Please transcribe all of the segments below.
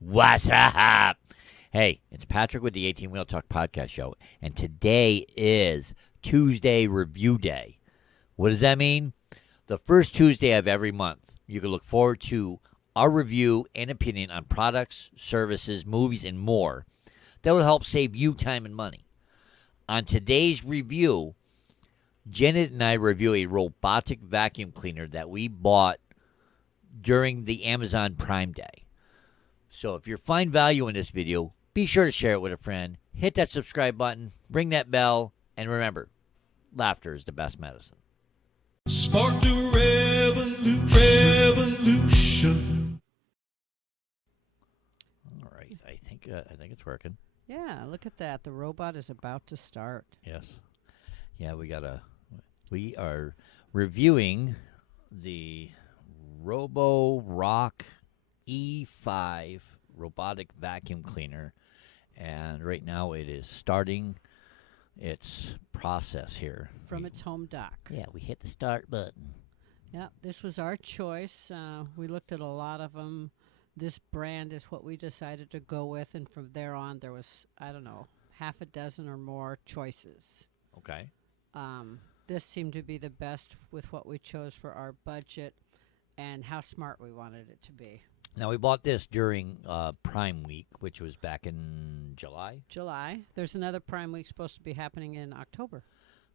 What's up? Hey, it's Patrick with the 18 Wheel Talk Podcast Show, and today is Tuesday Review Day. What does that mean? The first Tuesday of every month, you can look forward to our review and opinion on products, services, movies, and more that will help save you time and money. On today's review, Janet and I review a robotic vacuum cleaner that we bought during the Amazon Prime Day. So if you find value in this video, be sure to share it with a friend, hit that subscribe button, ring that bell, and remember, laughter is the best medicine. Spark the revolution. All right, I think it's working. Yeah, look at that. The robot is about to start. Yes. Yeah, we are reviewing the Roborock E5 robotic vacuum cleaner, and right now it is starting its process here. From its home dock. Yeah, we hit the start button. Yeah, this was our choice. We looked at a lot of them. This brand is what we decided to go with, and from there on, there was, I don't know, half a dozen or more choices. Okay. This seemed to be the best with what we chose for our budget and how smart we wanted it to be. Now, we bought this during Prime Week, which was back in July. There's another Prime Week supposed to be happening in October.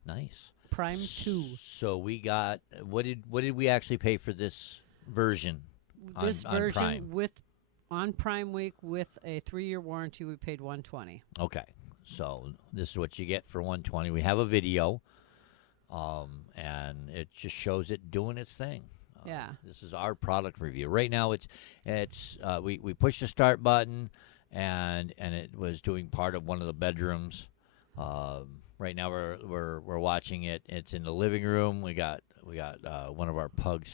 Nice. Prime 2. So we got, what did we actually pay for this version? This on version Prime? on Prime Week with a 3-year warranty, we paid $120. Okay. So this is what you get for $120. We have a video, and it just shows it doing its thing. Yeah. This is our product review. Right now, we pushed the start button, and it was doing part of one of the bedrooms. Right now, we're watching it. It's in the living room. We got one of our pugs.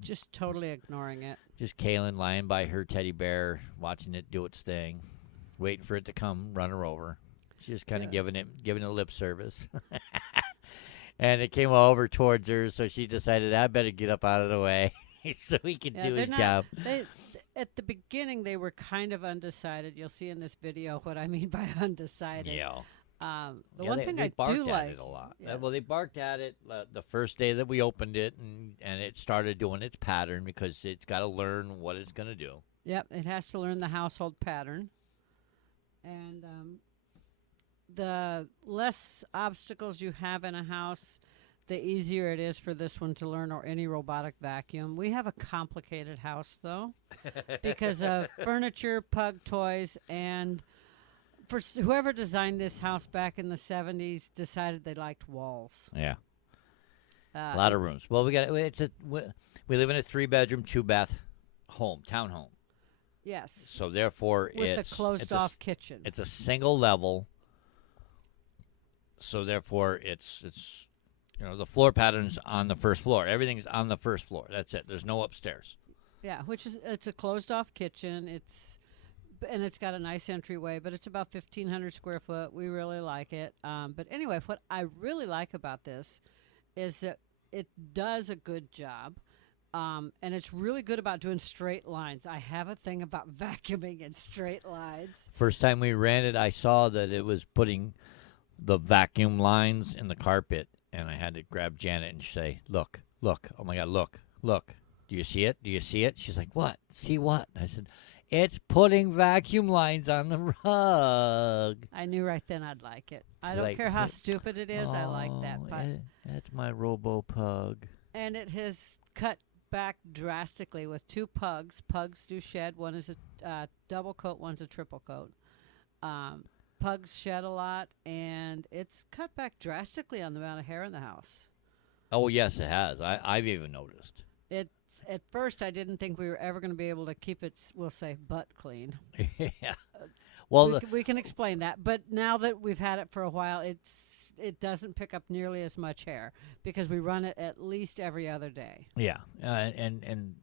Just totally ignoring it. Just Kaylin lying by her teddy bear, watching it do its thing, waiting for it to come run her over. She's just kind of giving it lip service. And it came over towards her, so she decided, I better get up out of the way so he can do his job. At the beginning, they were kind of undecided. You'll see in this video what I mean by undecided. Yeah. One thing I do like it a lot. Yeah. Well, they barked at it the first day that we opened it, and it started doing its pattern because it's got to learn what it's going to do. Yep, it has to learn the household pattern. And the less obstacles you have in a house, the easier it is for this one to learn, or any robotic vacuum. We have a complicated house, though, because of furniture, pug toys, and for whoever designed this house back in the 70s decided they liked walls. Yeah. A lot of rooms. Well, we live in a 3-bedroom, 2-bath home, townhome. Yes. So therefore, with a closed-off kitchen. It's a single level. So therefore, it's the floor pattern's on the first floor. Everything's on the first floor. That's it. There's no upstairs. Yeah, it's a closed-off kitchen. It's got a nice entryway, but it's about 1,500 square foot. We really like it. But anyway, what I really like about this is that it does a good job. And it's really good about doing straight lines. I have a thing about vacuuming in straight lines. First time we ran it, I saw that it was putting the vacuum lines in the carpet, and I had to grab Janet and say, look, oh my God, look. Do you see it? She's like, what? See what? I said, it's putting vacuum lines on the rug. I knew right then I'd like it. I don't care how stupid it is. I like that. That's my Robo Pug. And it has cut back drastically with 2 pugs. Pugs do shed. One is a double coat, one's a triple coat. Pugs shed a lot, and it's cut back drastically on the amount of hair in the house. Oh, yes, it has. I've even noticed. At first, I didn't think we were ever going to be able to keep its, we'll say, butt clean. Yeah. Well, we can explain that. But now that we've had it for a while, it doesn't pick up nearly as much hair because we run it at least every other day. Yeah, and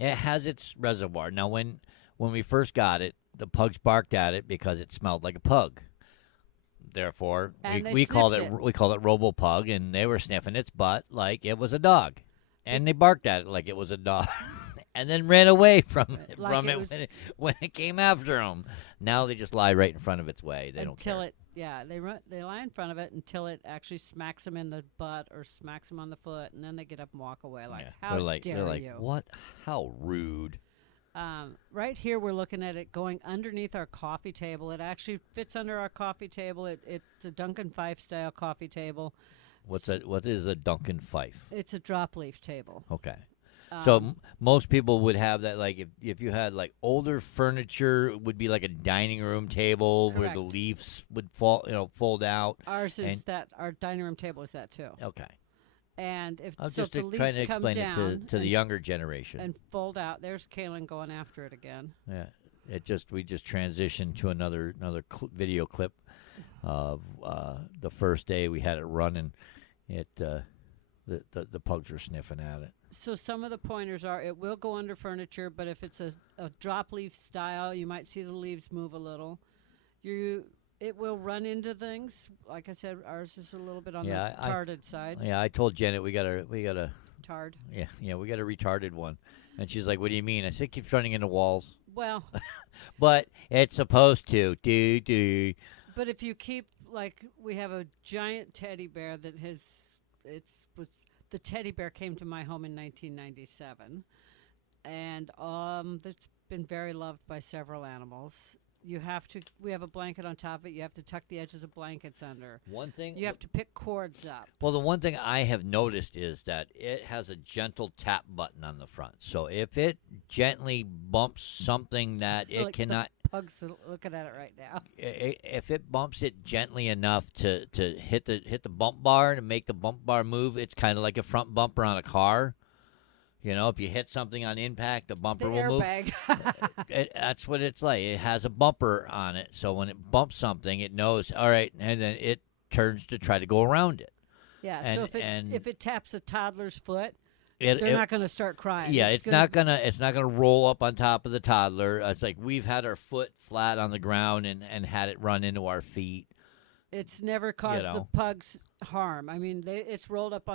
it has its reservoir. Now, when we first got it, the pugs barked at it because it smelled like a pug. Therefore, we called it Robo Pug, and they were sniffing its butt like it was a dog, and they barked at it like it was a dog. and then ran away from Like from it it was- when it came after them. Now they just lie right in front of its way. They don't until care. it, yeah, they lie in front of it until it actually smacks them in the butt or smacks them on the foot, and then they get up and walk away. Like, Yeah. how they're like, you? what? How rude. Right here, we're looking at it going underneath our coffee table. It actually fits under our coffee table. It's a Duncan Fife style coffee table. What is a Duncan Fife? It's a drop leaf table. Okay. So Um, most people would have that, like if you had like older furniture, it would be like a dining room table where the Correct. leaves would fold out. Ours is and- that our dining room table is that too. Okay. And if I'm so, just if the trying leaves to come explain it down to the younger generation. and fold out, there's Kaylin going after it again. Yeah. We just transitioned to another video clip of the first day we had it running. The pugs are sniffing at it. So some of the pointers are it will go under furniture, but if it's a drop leaf style, you might see the leaves move a little. It will run into things. Like I said, ours is a little bit on Yeah, the tarded side. Yeah, I told Janet we got a Tard. we got a retarded one, and she's like, "What do you mean?" I said, "Keeps running into walls." Well, But it's supposed to. Do. but if you keep, like, we have a giant teddy bear that the teddy bear came to my home in 1997, and that's been very loved by several animals. We have a blanket on top of it. You have to tuck the edges of blankets under. One thing. You have to pick cords up. Well, the one thing I have noticed is that it has a gentle tap button on the front. So if it gently bumps something that it Like the cannot, Pugs are looking at it right now. if it bumps it gently enough to hit the bump bar and make the bump bar move, it's kind of like a front bumper on a car. You know, if you hit something on impact, the The bumper will move. airbag. That's what it's like. It has a bumper on it, so when it bumps something, it knows. All right, and then it turns to try to go around it. Yeah. And- So and- if it taps a toddler's foot, It- they're it- not going to start crying. Yeah, it's not gonna roll up on top of the toddler. It's like we've had our foot flat on the ground and had it run into our feet. It's never caused the know. pugs harm. I mean, it's rolled up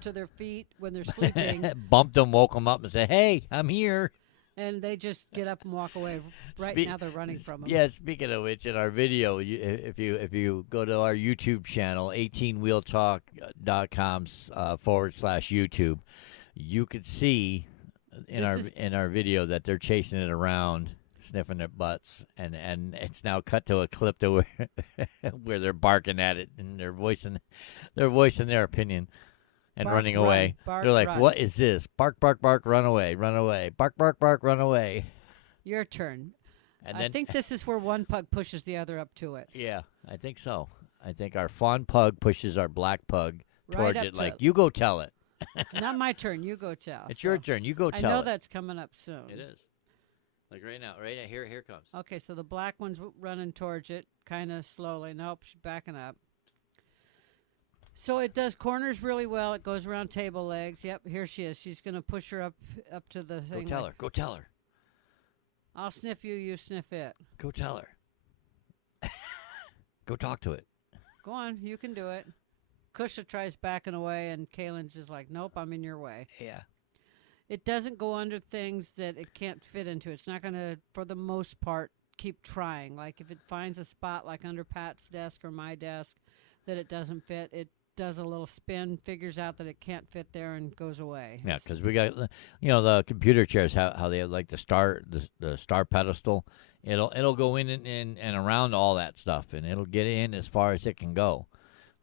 to their feet when they're sleeping, Bumped them, woke them up, and said, "Hey, I'm here." and they just get up and walk away. Right Spe- now, they're running from them. Yeah, speaking of which, in our video, if you go to our YouTube channel, 18wheeltalk.com /YouTube, you could see in our video that they're chasing it around, sniffing their butts, and it's now cut to a clip to where where they're barking at it and they're voicing their opinion and Bark, running run, away. bark, They're like, run. "What is this? Bark, bark, bark, run away, run away. Bark, bark, bark, run away." Your turn. And I then think this is where one pug pushes the other up to it. yeah, I think so. I think our fawn pug pushes our black pug Right towards up it to like, it. "You go tell it. Not my turn. You go tell. It's your So, turn. You go I tell know it." that's coming up soon. It is. Like right now, here it comes. Okay, so the black one's running towards it, kind of slowly. Nope, she's backing up. So it does corners really well. It goes around table legs. Yep, here she is. She's gonna push her up to the Go thing. tell like, her. Go tell her. I'll sniff you. You sniff it. Go tell her. Go talk to it. Go on, you can do it. Kusha tries backing away, and Kaylin's just like, nope, I'm in your way. Yeah. It doesn't go under things that it can't fit into. It's not gonna, for the most part, keep trying. Like if it finds a spot like under Pat's desk or my desk that it doesn't fit, it does a little spin, figures out that it can't fit there, and goes away. Yeah, because we got, the computer chairs, how they have like the star pedestal. It'll go in and around all that stuff, and it'll get in as far as it can go.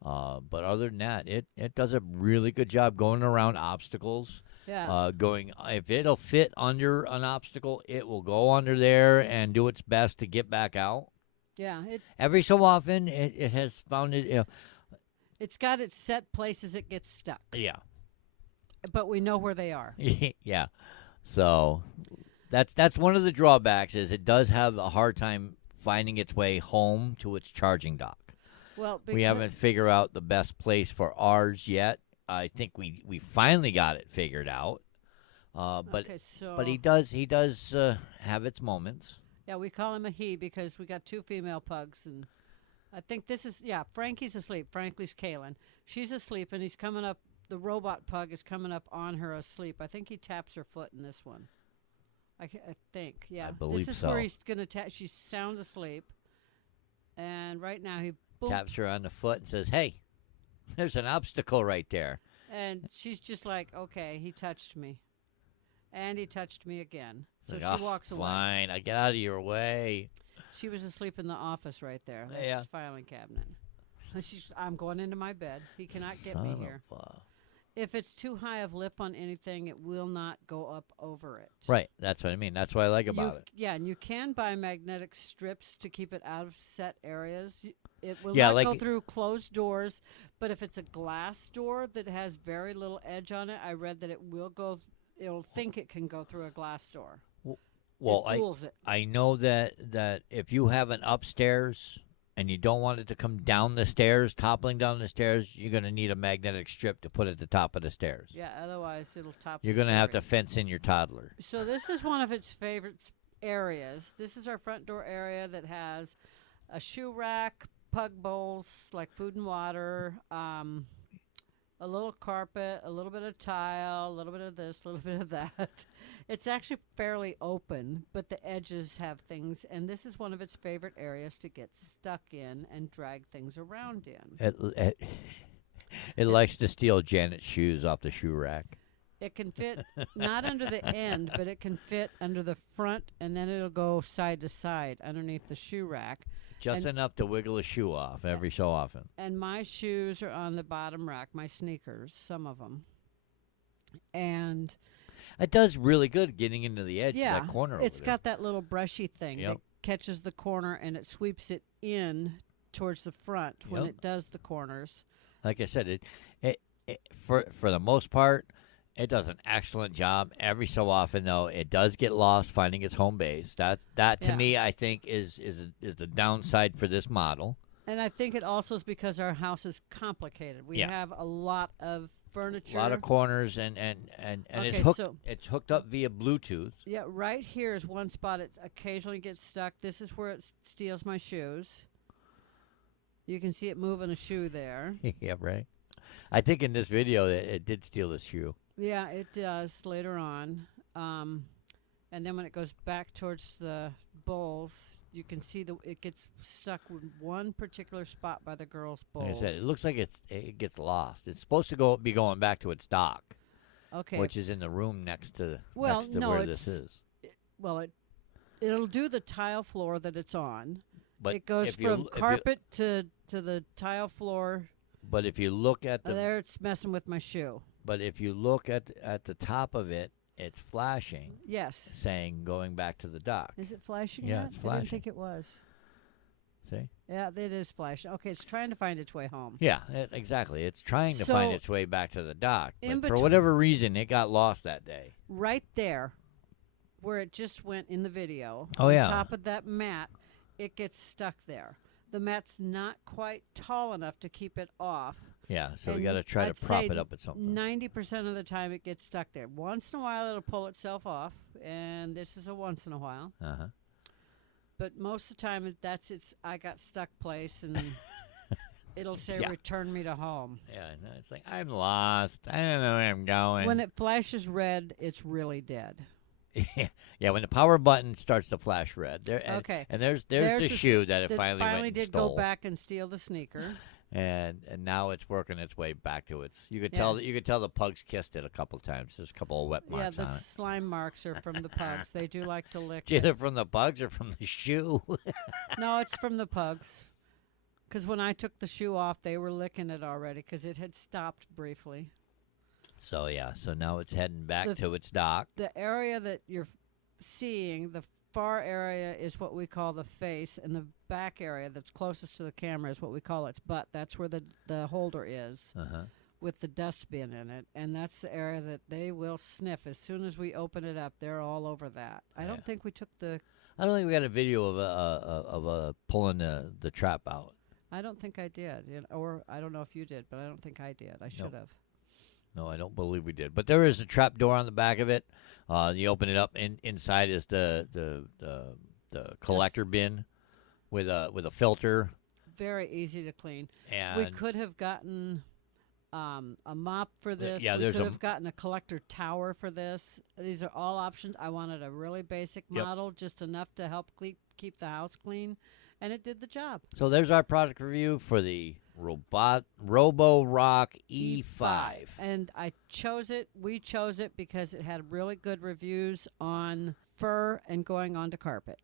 But other than that, it does a really good job going around obstacles. Yeah. If it'll fit under an obstacle, it will go under there and do its best to get back out. Yeah. Every so often, it has found it. It's got its set places it gets stuck, Yeah. but we know where they are. Yeah. So that's one of the drawbacks is it does have a hard time finding its way home to its charging dock. Well, We haven't figured out the best place for ours yet. I think we finally got it figured out. But okay, so but he does have its moments. yeah, we call him a he because we got two female pugs, and I think this is Frankie's asleep. Frankie's Kaylin. She's asleep, and he's coming up. The robot pug is coming up on her asleep. I think he taps her foot in this one. I think, yeah. believe This is so. where he's gonna. She's sound asleep, and right now he boom, Taps her on the foot and says, "Hey, there's an obstacle right there." and she's just like, okay, he touched me, and he touched me again. So Like, she "Oh, walks away. fine, I get out of your way." She was asleep in the office right there. That's Yeah. his filing cabinet. I'm going into my bed. He cannot get me Son here. of If it's too high of lip on anything, it will not go up over it. Right, that's what I mean. That's what I like about it. Yeah, and you can buy magnetic strips to keep it out of set areas. It will Yeah, not like go through closed doors, but if it's a glass door that has very little edge on it, I read that it will go. It'll think it can go through a glass door. Well, It fools it. I know that if you have an upstairs and you don't want it to come down the stairs, toppling down the stairs, you're going to need a magnetic strip to put at the top of the stairs. Yeah, otherwise it'll top. You're going to have to fence in your toddler. So this is one of its favorite areas. This is our front door area that has a shoe rack, pug bowls like food and water, a little carpet, a little bit of tile, a little bit of this, a little bit of that. It's actually fairly open, but the edges have things, and this is one of its favorite areas to get stuck in and drag things around in. It likes to steal Janet's shoes off the shoe rack. It can fit not under the end, but it can fit under the front, and then it'll go side to side underneath the shoe rack. Just enough to wiggle a shoe off every so often. And my shoes are on the bottom rack, my sneakers, some of them. And it does really good getting into the edge of that corner. It's over there. got that little brushy thing that catches the corner and it sweeps it in towards the front when it does the corners. Like I said, it for the most part, it does an excellent job. Every so often, though, it does get lost finding its home base. That to me, I think, is the downside for this model. And I think it also is because our house is complicated. We have a lot of furniture, a lot of corners, and okay, it's hooked up via Bluetooth. Yeah, right here is one spot. It occasionally gets stuck. This is where it steals my shoes. You can see it moving a shoe there. Yeah, right. I think in this video it did steal the shoe. Yeah, it does later on. And then when it goes back towards the bowls, you can see it gets stuck with one particular spot by the girls' bowls. Like I said, it looks like it gets lost. It's supposed to be going back to its dock. Okay. Which is in the room next to where this is. It'll do the tile floor that it's on. But it goes from carpet to the tile floor. But if you look at there, it's messing with my shoe. But if you look at the top of it, it's flashing. Yes. Saying going back to the dock. Is it flashing Yeah, yet? it's flashing. I didn't think it was. See? Yeah, it is flashing. Okay, it's trying to find its way home. Yeah, exactly. It's trying to find its way back to the dock. But for whatever reason, it got lost that day. Right there, where it just went in the video. Oh, on top of that mat, it gets stuck there. The mat's not quite tall enough to keep it off. Yeah, so we got to try to prop it up with something. 90% of the time it gets stuck there. Once in a while it'll pull itself off, and this is a once in a while. Uh-huh. But most of the time that's its I got stuck place, and it'll say return me to home. Yeah, no, it's like I'm lost. I don't know where I'm going. When it flashes red, it's really dead. Yeah, when the power button starts to flash red. And there's the shoe that it finally went and did stole. go back and steal the sneaker. And now it's working its way back to its. You could tell the pugs kissed it a couple times. There's a couple of wet marks on it. Yeah, the slime marks are from the pugs. They do like to lick. Either from the pugs or from the shoe. No, it's from the pugs. Because when I took the shoe off, they were licking it already because it had stopped briefly. So now it's heading back to its dock. The area that you're seeing, the far area is what we call the face, and the back area that's closest to the camera is what we call its butt. That's where the holder is with the dustbin in it, and that's the area that they will sniff. As soon as we open it up, they're all over that. I don't think we took the... I don't think we got a video of pulling the trap out. I don't think I did, or I don't know if you did, but I don't think I did. I should have. No, I don't believe we did. But there is a trap door on the back of it. You open it up, and inside is the collector bin with a filter. Very easy to clean. And we could have gotten a mop for this. yeah, we there's could a have gotten a collector tower for this. These are all options. I wanted a really basic Yep. model, just enough to help keep the house clean, and it did the job. So there's our product review for the Roborock E5. And we chose it because it had really good reviews on fur and going onto carpet.